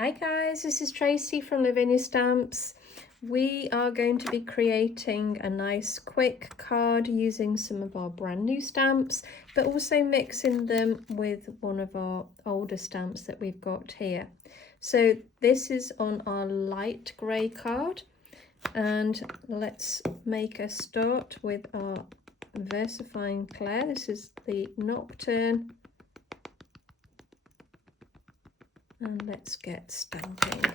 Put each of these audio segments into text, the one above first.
Hi guys, this is Tracy from Lavinia Stamps. We are going to be creating a nice quick card using some of our brand new stamps, but also mixing them with one of our older stamps that we've got here. So this is on our light grey card, and let's make a start with our versifying clay. This is the Nocturne. And let's get stamping.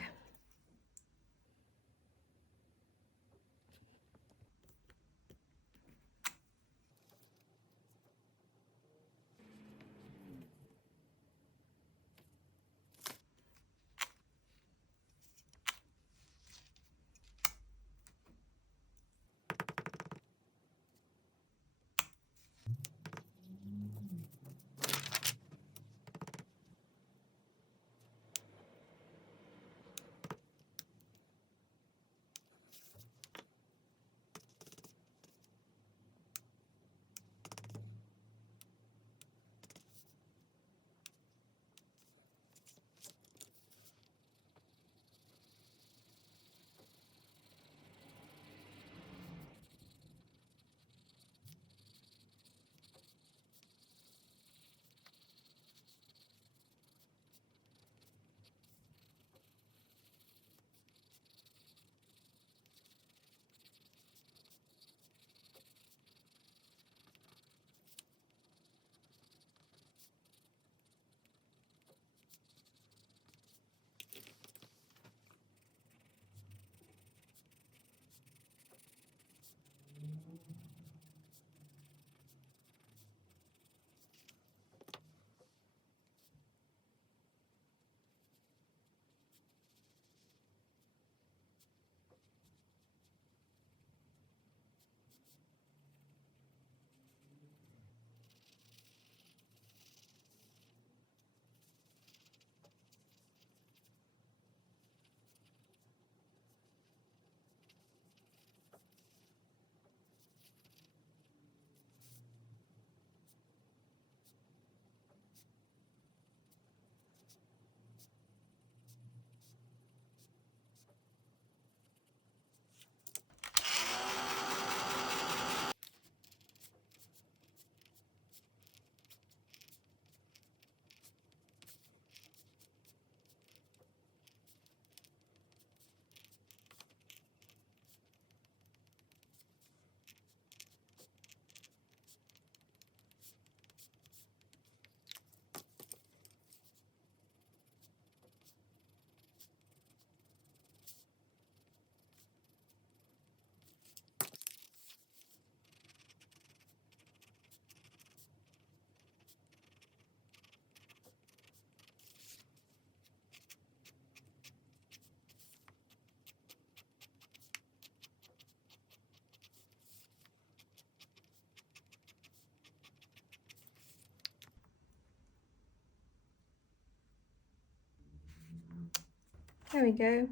There we go.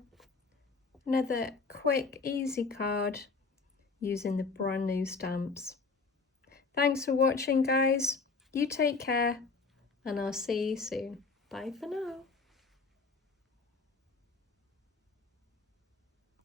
Another quick, easy card using the brand new stamps. Thanks for watching, guys. You take care, and I'll see you soon. Bye for now.